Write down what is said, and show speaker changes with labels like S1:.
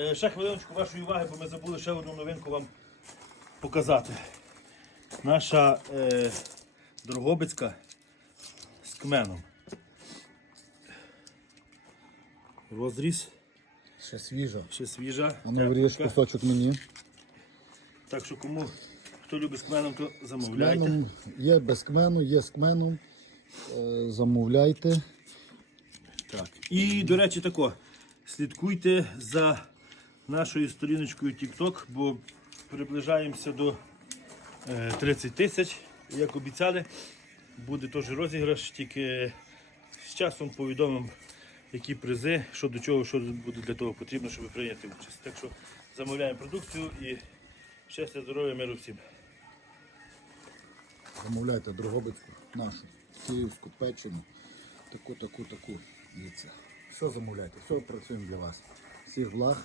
S1: Е, Ще хвилиночку вашої уваги, бо ми забули ще одну новинку вам показати. Наша е, Дрогобицька з кменом. Розріз,
S2: Ще свіжа.
S1: ще свіжа.
S2: А ну кусочок мені.
S1: Так що кому хто любить з кменом, то замовляйте.
S2: Кменом є без кмену, є з кменом. Е, Замовляйте.
S1: Так. І, до речі, тако, слідкуйте за нашою сторіночкою TikTok, бо приближаємося до е, 30 тисяч. Як обіцяли, буде теж розіграш, тільки з часом повідомимо, які призи, що до чого, що буде для того потрібно, щоб прийняти участь. Так що замовляємо продукцію і щастя, здоров'я, миру всім.
S2: Замовляйте Дрогобицьку нашу, київську печену. Таку, таку, таку. Дивіться. Все замовляйте, все працюємо для вас. Всіх благ.